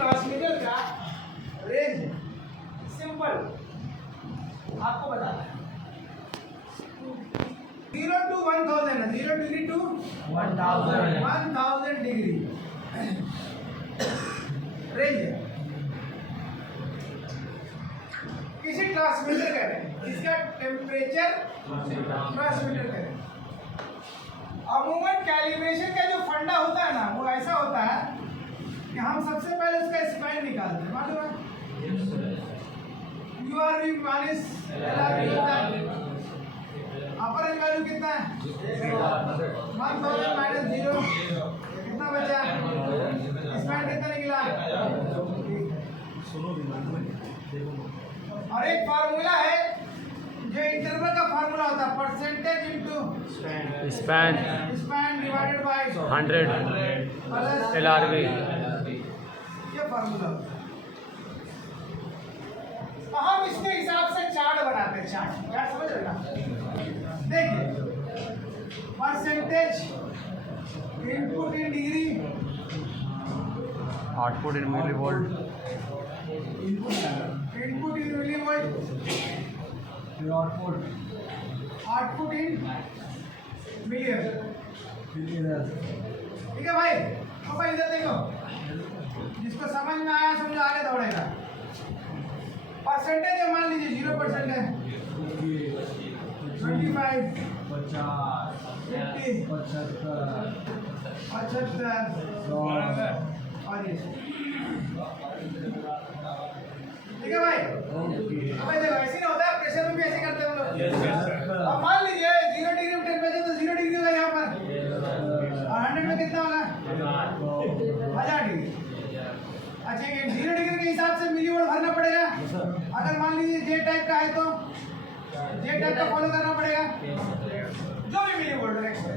Transmitter का range simple आपको बताना है 0 to 1000 है, 0 डिग्री टू 1000 डिग्री रेंज है। किसी ट्रांसमीटर करें इसका टेम्परेचर ट्रांसमीटर करें। अमूमन कैलिब्रेशन का जो फंडा होता है ना वो ऐसा होता है कि हम सबसे पहले उसका स्पैन निकालते हैं, मालूम है URV माइनस LRV होता है। अपर एज वैल्यू कितना है 1000 माइनस 0 कितना बचा, स्पैन कितना निकला। और एक फार्मूला है जो इंटरवल का फार्मूला होता है percentage into span divided by 100 LRV। ये फार्मूला होता है। तो हम इसके हिसाब से चार्ट बनाते हैं, चार्ट समझ रहे ना। देखिए percentage input in degree, output in millivolt, input in millivolt, output in million. ठीक है भाई, अब भाई इधर देखो, जिसको समझ में आया समझो आगे दौड़ेगा। परसेंटेज है, मान लीजिए 0% है, 25, 50, 75 और ये। ठीक है भाई, अब देखो ऐसे नहीं होता है, प्रेशर में भी ऐसे करते हैं हम लोग। अब मान लीजिए 0 डिग्री में टेम्परेचर तो 0 डिग्री होगा यहाँ पर, और 100 में कितना होगा 1000 डिग्री। अच्छा 0 डिग्री के हिसाब से मिलीवोल्ट भरना पड़ेगा। अगर मान लीजिए जे टाइप का है तो जे टाइप का फॉलो करना पड़ेगा, जो भी मिलीवोल्ट नेक्स्ट है।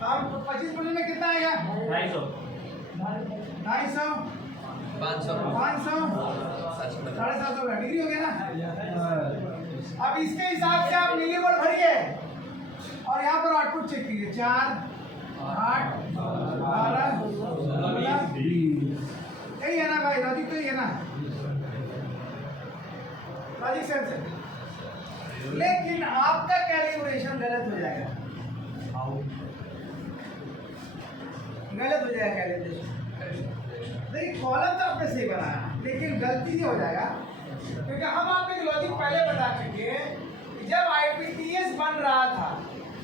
तो हम 25% में कितना आएगा 250, 500, 750 डिग्री हो गया ना। अब इसके हिसाब से आप मिलीवोल्ट भरिए और यहाँ पर आउटपुट चेक कीजिए 4, 8, 12, 16, यही है ना भाई, लॉजिक तो ही है ना, लॉजिक सेंस है। लेकिन आपका कैलिब्रेशन गलत हो जाएगा, गलत हो जाएगा कैलिब्रेशन। देखिए कॉलम तो आपने सही बनाया, लेकिन गलती से हो जाएगा, क्योंकि हम आपको एक लॉजिक पहले बता चुके हैं। जब IPTS बन रहा था,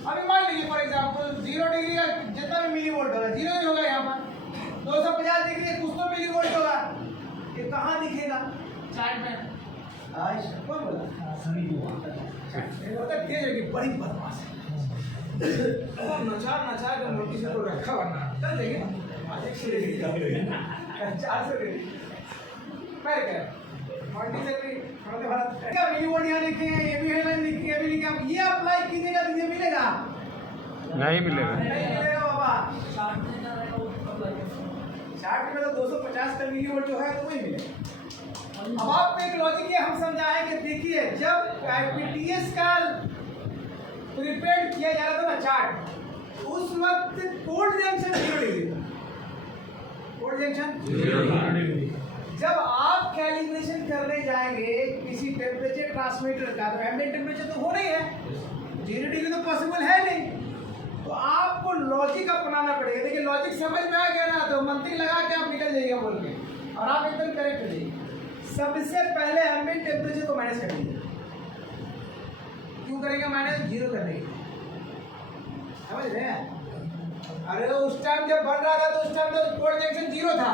अभी मान लीजिए फॉर एग्जांपल 0 डिग्री का जितना भी मिलीवोल्ट होगा 0 ही होगा, यहाँ पर 250 डिग्री कुछ तो मिलीवोल्ट होगा। ये कहाँ दिखेगा चार्ट में? कौन बोला बड़ी बदमाश है, नचा के मोटी से तो रखा बना चल देंगे 400 डिग्री पैर क्या मिलीवोल्ट यहाँ लिखे हैं, ये भी हेडलाइन लिखी है, लिखा ये अप्लाई कीजिएगा तो ये मिलेगा नहीं मिलेगा, नहीं मिलेगा बाबा। चार्ट में तो 250 का मिलीवोल्ट जो है तो वही मिलेगा। अब आपको एक लॉजिक ये हम समझाएंगे। देखिए जब IPTS का प्रिपेयर किया जा रहा था ना चार्ट, उस वक्त cold junction 0 degree, cold junction 0 degree. जब आप कैलिब्रेशन करने जाएंगे किसी टेम्परेचर ट्रांसमीटर का, तो एम्बिएंट टेम्परेचर तो होना ही है, 0 डिग्री तो पॉसिबल है नहीं, तो आपको लॉजिक अपनाना पड़ेगा। देखिए लॉजिक समझ में आ गया ना, तो मंत्री लगा के आप निकल जाइएगा बोल के, और आप एकदम करेक्ट हो जाइए। सबसे पहले एम्बिएंट टेम्परेचर को माइनस कर दीजिए। क्यों करेंगे माइनस? 0 करने के लिए, समझ रहे हैं? अरे उस टाइम जब बन रहा था तो उस टाइम तो कोल्ड जंक्शन 0 था।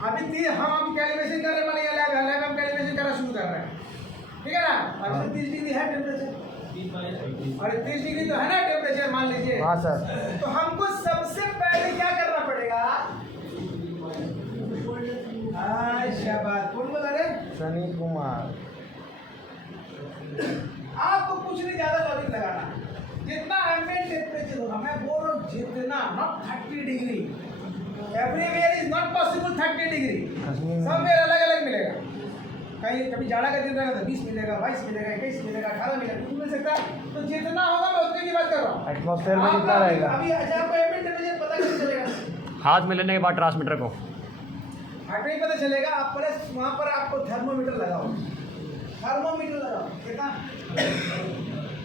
अभी हम कैलिब्रेशन कर रहे हैं, मान लैब हम कैलिब्रेशन करना शुरू कर रहे हैं, ठीक है ना। अभी 30 डिग्री है टेम्परेचर, और 30 डिग्री तो है ना टेम्परेचर, मान लीजिए। हाँ सर। तो हमको सबसे पहले क्या करना पड़ेगा? शाबाश, कौन बोला रे? सनी कुमार। आपको कुछ नहीं ज्यादा लॉजिक लगाना, जितना एम्बिएंट टेम्परेचर होगा, मैं बोल रहा हूँ जितना, not 30 degree, everywhere is not possible 30 degree, सब में अलग अलग मिलेगा। कहीं कभी जाड़ा का दिन रहेगा तो 20 मिलेगा, 22 मिलेगा, 21 मिलेगा, 18 मिलेगा, कुछ मिल सकता है। तो जितना होगा मैं उतने की बात कर रहा हूँ। एटमॉस्फेयर में कितना रहेगा? अभी अच्छा आपको एम्बिएंट टेम्परेचर पता कैसे चलेगा? हाथ में लेने के बाद ट्रांसमीटर को हट नहीं पता चलेगा। आप प्लस वहाँ पर आपको थर्मोमीटर लगाओ, थर्मोमीटर लगाओ, कितना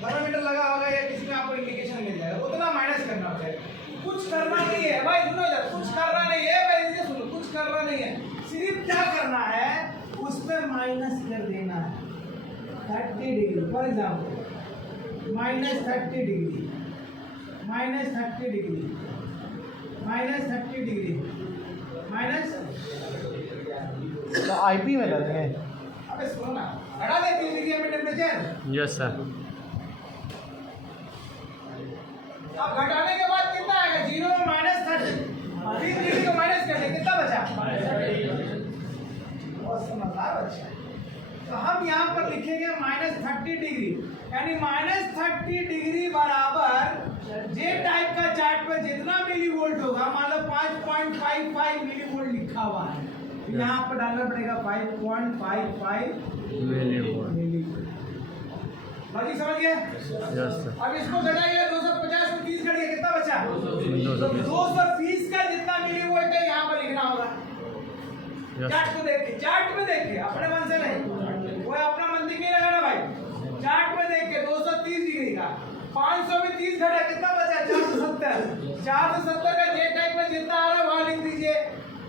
थर्मोमीटर लगा होगा या किसी में आपको इंडिकेशन मिल जाएगा, उतना माइनस करना पड़ेगा। कुछ करना नहीं है भाई, सुनो इधर, कुछ करना नहीं है भाई, इधर सुनो, कुछ करना नहीं है, सिर्फ क्या करना है उसमें माइनस कर देना है 30 degree. For example minus 30 degree, minus 30 degree, minus 30 degree, minus तो आईपी में करेंगे। अबे सुनो ना, घटा दे 3 डिग्री में टेम्परेचर। Yes sir. अब घटाने के बाद कितना आएगा, 0 में माइनस 30, 3 डिग्री को माइनस कर दे, कितना बचा? बहुत समझदार बच्चा। तो हम यहाँ पर लिखेंगे माइनस 30 डिग्री, यानी माइनस 30 डिग्री बराबर जे टाइप का चार्ट पे जितना मिली वोल्ट होगा, मान लो 5.55 मिली वोल्ट लिखा हुआ है, यहाँ पर डालना पड़ेगा 5.55 मिली वोल्ट। लॉजिक समझ गए? Yes sir. अब इसको घटाइए, 250 में 30 घट गया, कितना बचा? 220 का जितना मिली वोल्ट है यहाँ पर लिखना होगा। चार्ट को देख के, चार्ट में देख के, अपने मन से नहीं, वो अपना मन नहीं लगाना भाई, चार्ट में देख के 230 डिग्री का 500 में 30 घटा, कितना बचा? 470। 470 का जे टाइप में जितना आ रहा है वहां लिख दीजिए।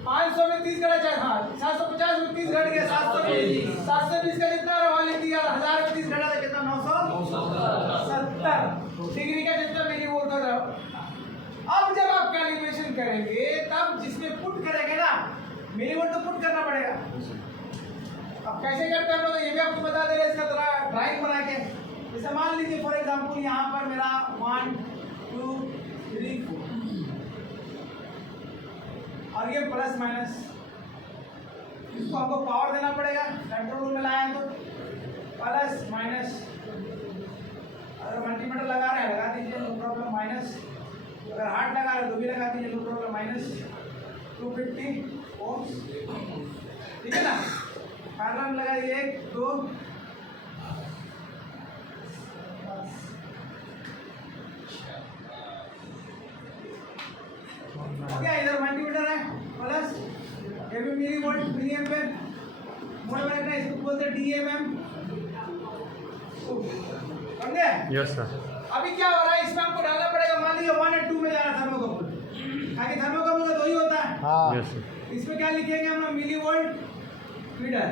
500 में 30 घटा, हाँ 750 में 30 घट गया, 720 का जितना आ रहा है वहां लिख दिया। 1000 में 30 घटा था कितना? 970 डिग्री का जितना मिली वोल्ट हो रहा है। अब जब आप कैलिब्रेशन करेंगे तब जिसमें पुट करेंगे ना मिली वोल्ट तो पुट करना पड़ेगा। अब कैसे करते हैं हम लोग ये भी आपको बता दे रहे हैं, इसका थोड़ा ड्राइंग बना के। जैसे मान लीजिए फॉर एग्जांपल यहाँ पर मेरा 1 2 3 4 और ये प्लस माइनस, इसको हमको पावर देना पड़ेगा। कंट्रोल रूम में लाए तो प्लस माइनस, अगर मल्टीमीटर लगा रहे हैं लगा दीजिए, नो प्रॉब्लम, माइनस। अगर हार्ट लगा रहे हैं तो भी लगा दीजिए, नो प्रॉब्लम, माइनस 250 ओम्स, ठीक है ना। पैरेलल लगाइए 1 2 क्या इधर मल्टीमीटर है प्लस, ये भी millivolt milliampere mode में रखना है, इसको बोलते हैं डीएमएम, समझे? Yes sir. अभी क्या हो रहा है, इसमें आपको डालना पड़ेगा, मान लीजिए 1 और 2 में जाना थर्मोकपल, ताकि थर्मोकपल का 2 ही होता है। हाँ यस सर। इसमें क्या लिखेंगे हम, मिली वोल्ट फीडर,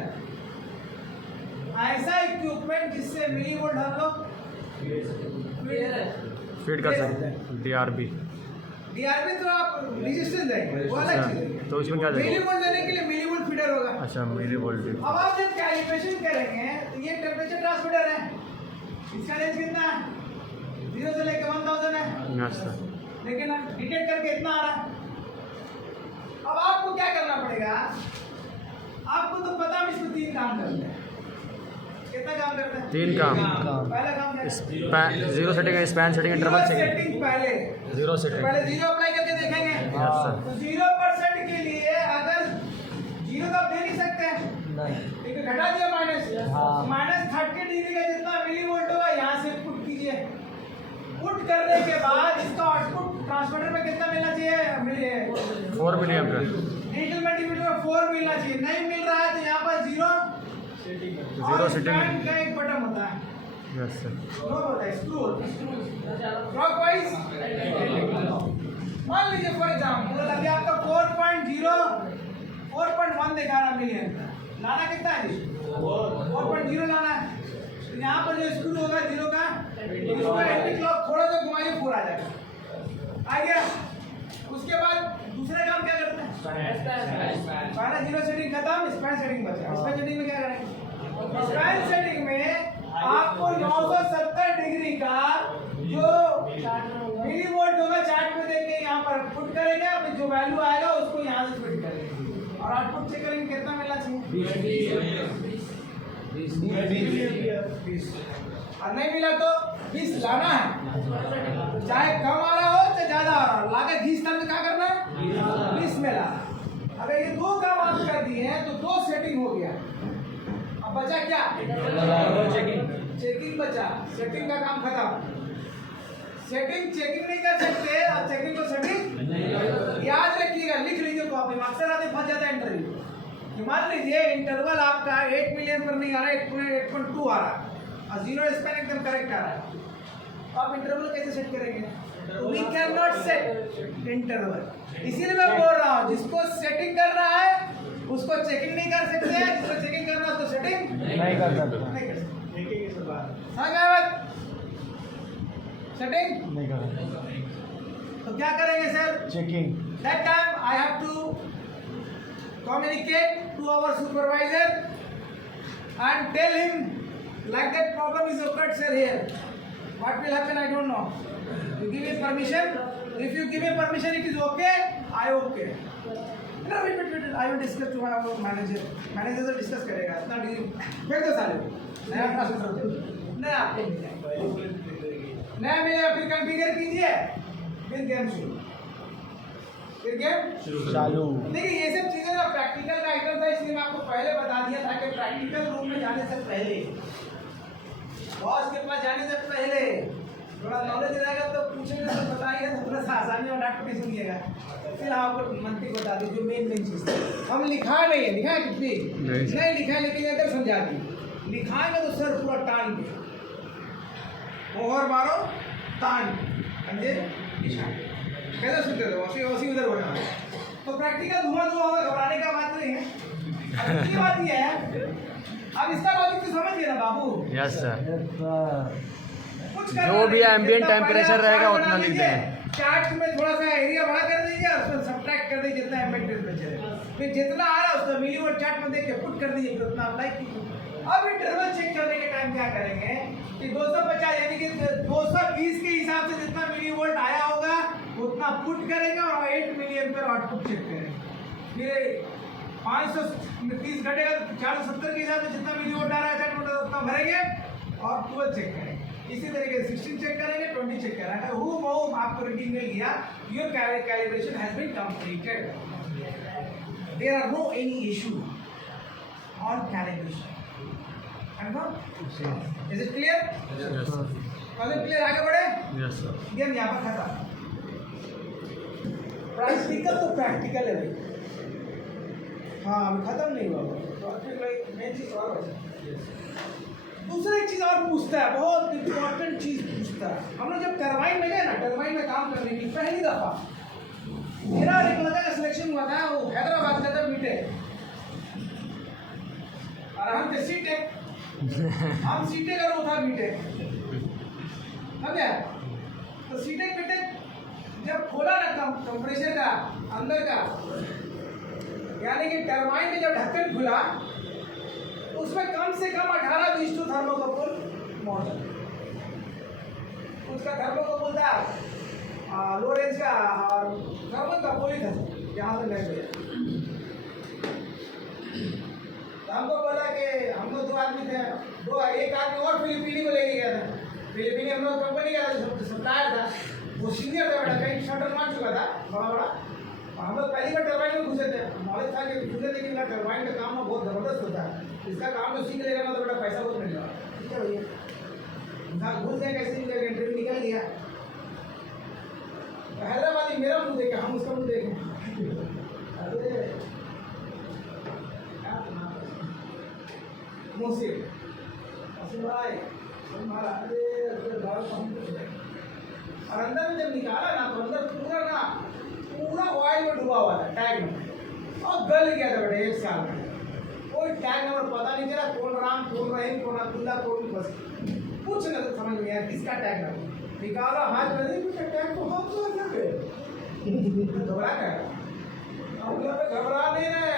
ऐसा इक्विपमेंट जिससे मिली वोल्ट हम लोग फीड कर सकते हैं। डीआरबी, डीआरबी तो आप रेजिस्टेंस देंगे, वो अलग चीज है। तो इसमें क्या मिली देगा? वोल्ट देने के लिए मिली वोल्ट फीडर होगा। अच्छा मिली वोल्ट। अब आप जब कैलिब्रेशन करेंगे तो ये टेम्परेचर ट्रांसमीटर है, इसका रेंज कितना है? 0 से लेकर 1000 है। Yes sir. लेकिन डिटेक्ट करके इतना आ रहा है। अब आपको क्या करना पड़ेगा, आपको तो पता है इसको 3 काम करते हैं। कितना काम करते हैं? 3 काम। पहला काम क्या है? Zero setting, span setting, interval setting पहले जीरो सेटिंग। पहले 0 अप्लाई करके देखेंगे। Yes sir. तो 0% के लिए अगर 0 तो आप दे नहीं सकते हैं, ठीक है, घटा दिया माइनस, माइनस 30 डिग्री का जितना मिली वोल्ट होगा यहाँ से पुट कीजिए। पुट करने के बाद इसका आउटपुट ट्रांसमीटर में कितना मिलना चाहिए? 4 मिली एम्पेयर। डिजिटल मल्टीमीटर में 4 मिलना चाहिए। नहीं मिल रहा है तो यहाँ पर 0 जीरो सेटिंग का एक बटन होता है, यस सर। वो होता है स्क्रू, क्लॉकवाइज। मान लीजिए फॉर एग्जांपल अभी आपका 4.1 दिखा रहा मिलियन, लाना कितना है जी? 4.0 लाना है। तो यहाँ पर जो स्क्रू होगा 0 का, इसको एंटी क्लॉक थोड़ा सा घुमाइए, 4 आ जाएगा, आ गया। उसके बाद दूसरे काम क्या करते हैं? पहला 0 सेटिंग खत्म, स्पैन सेटिंग बचा। स्पैन सेटिंग में क्या करेंगे? स्पैन सेटिंग में आपको 970 डिग्री का जो मिली वोल्ट होगा चार्ट में देख के यहाँ पर पुट करेंगे, अब जो वैल्यू आएगा उसको यहाँ से पुट करेंगे और आउटपुट चेक करेंगे कितना मिलना चाहिए। 20 और नहीं मिला तो 20 लाना है, चाहे कम आ रहा हो चाहे ज्यादा आ रहा हो, लाके 20 तक में क्या करना है? 20 में ला। अगर ये 2 काम आप कर दिए हैं तो 2 सेटिंग हो गया। अब बचा क्या? चेकिंग बचा। सेटिंग का काम खत्म। सेटिंग चेकिंग नहीं कर सकते, अब चेकिंग को सेटिंग याद रखिए। लिखिएगा, लिख लीजिए कॉपी में। अक्सर आदमी फंस जाता है इंटरव्यू कि मान लीजिए इंटरवल आपका 8 मिलियन पर नहीं आ रहा है, 8.2 आ रहा है और जीरो स्पैन एकदम करेक्ट आ रहा है, तो आप इंटरवल कैसे सेट करेंगे? We can not set interval. इसीलिए मैं बोल रहा हूँ जिसको सेटिंग कर रहा है उसको चेकिंग नहीं कर सकते हैं, जिसको चेकिंग करना है उसको सेटिंग नहीं कर सकता, नहीं कर सकते। सेटिंग नहीं कर सकता। तो क्या करेंगे sir? Checking. That time I have to communicate to our supervisor and tell him like that problem is occurred sir here. What will happen I don't know. You give me permission. If you give me permission it is okay. I okay. No wait. I will discuss to our manager. Manager से discuss करेगा. इतना deal फेंक दो साले. नया transfer कर दो. नया मिलेगा फिर कॉन्फ़िगर कीजिए. फिर गेम शुरू. फिर गेम चालू। देखिए ये सब चीजें ना प्रैक्टिकल का आइटम था, इसलिए मैं आपको पहले बता दिया था कि प्रैक्टिकल रूम में जाने से पहले, बॉस के पास जाने से पहले थोड़ा नॉलेज रहेगा तो पूछेंगे तो बताइए तो थोड़ा सा आसानी और डॉक्टर नहीं सुनिएगा। फिर आपको मंत्री को बता दीजिए मेन चीज हम लिखा नहीं है, लिखा है कुछ भी नहीं लिखा है, लेकिन एकदम समझा दी। लिखाएंगे तो सर पूरा टान के और मारो तान समझे कैसे सुनते थे वैसे उधर बढ़ा। तो प्रैक्टिकल धुआं होगा, घबराने का बात नहीं है। अच्छी बात ये है अब इसका लॉजिक तो समझ गए ना बाबू? Yes sir. कुछ जो भी एम्बिएंट टेम्परेचर रहेगा उतना लिख देंगे। चार्ट में थोड़ा सा एरिया बड़ा कर दीजिए, उसमें सब्ट्रैक्ट कर दीजिए जितना एम्बिएंट टेम्परेचर है, फिर जितना आ रहा है उसका मिलीवोल्ट चार्ट में देख के पुट कर दीजिए, फिर उतना अप्लाई कीजिए। अब इंटरवल चेक करने के टाइम क्या करेंगे कि 250 यानी कि 220 के हिसाब से जितना मिलीवोल्ट आया होगा उतना पुट करेंगे और 8 मिलियन पर आउटपुट चेक करेंगे। फिर 530 घटेगा 470 के हिसाब से जितना मिलीवोल्ट आ रहा है चार्ट में उतना भरेंगे और 12 चेक करेंगे। इसी तरीके से 16 चेक करेंगे, 20 चेक करेंगे। हूबहू आपको रीडिंग मिल गया, your calibration has been completed, there are no any issue on calibration. Is it clear? Yes sir. Clear? आगे बढ़े? Yes sir. गेम यहाँ पर खत्म। प्रैक्टिकल तो प्रैक्टिकल है भाई, हाँ अभी खत्म नहीं हुआ। मेन चीज और दूसरा एक चीज और पूछता है, बहुत इंपॉर्टेंट चीज पूछता है। हम लोग जब टरबाइन में गए ना, टरबाइन में काम करने की पहली दफा मेरा एक लड़का का सिलेक्शन हुआ था, वो हैदराबाद का था बीटेक और हम थे सीटेक। हम सीटेक और वो था बीटेक, समझे? तो सीटेक बीटेक जब खोला ना कंप्रेसर का अंदर का, यानी कि टरबाइन में जब ढक्कन खुला तो उसमें कम से कम 18-20 थर्मोकपल मॉडल, उसका थर्मोकपल था लो रेंज का और थर्मोकपल ही था यहाँ से नहीं गया। तो हमको बोला कि हम लोग 2 आदमी थे, एक आदमी और फिलिपीनी को लेके गया था। फिलिपीनी हम लोग कंपनी का सप्लायर था, वो सीनियर था, बेटा कहीं शटर मार चुका था बड़ा। हम लोग पहली बार टरबाइन में घुसे थे, नॉलेज था कि घुसे, लेकिन टरबाइन का काम बहुत ज़बरदस्त होता है, इसका काम जो सीख लेगा ना तो बेटा पैसा बहुत मिल जाएगा। ठीक है भैया, इंसान घुस गए कैसे भी करके इंटरव्यू निकल गया। हैदराबादी मेरा मुंह देखे, हम उसका मुंह देखें। अरे मुसीब भाई और अंदर में जब निकाला ना तो अंदर पूरा ऑयल में डूबा हुआ था टैग में, और गल गया था बेटा 1 साल में। कोई टैग नंबर पता नहीं चला, कौन राम कौन रहीम कौन अब्दुल्ला कौन बस कुछ न समझ में आया किसका टैग नंबर। निकाला हाथ में, नहीं टैग तो हाथ में लग गए। घबरा गया, घबरा नहीं रहे,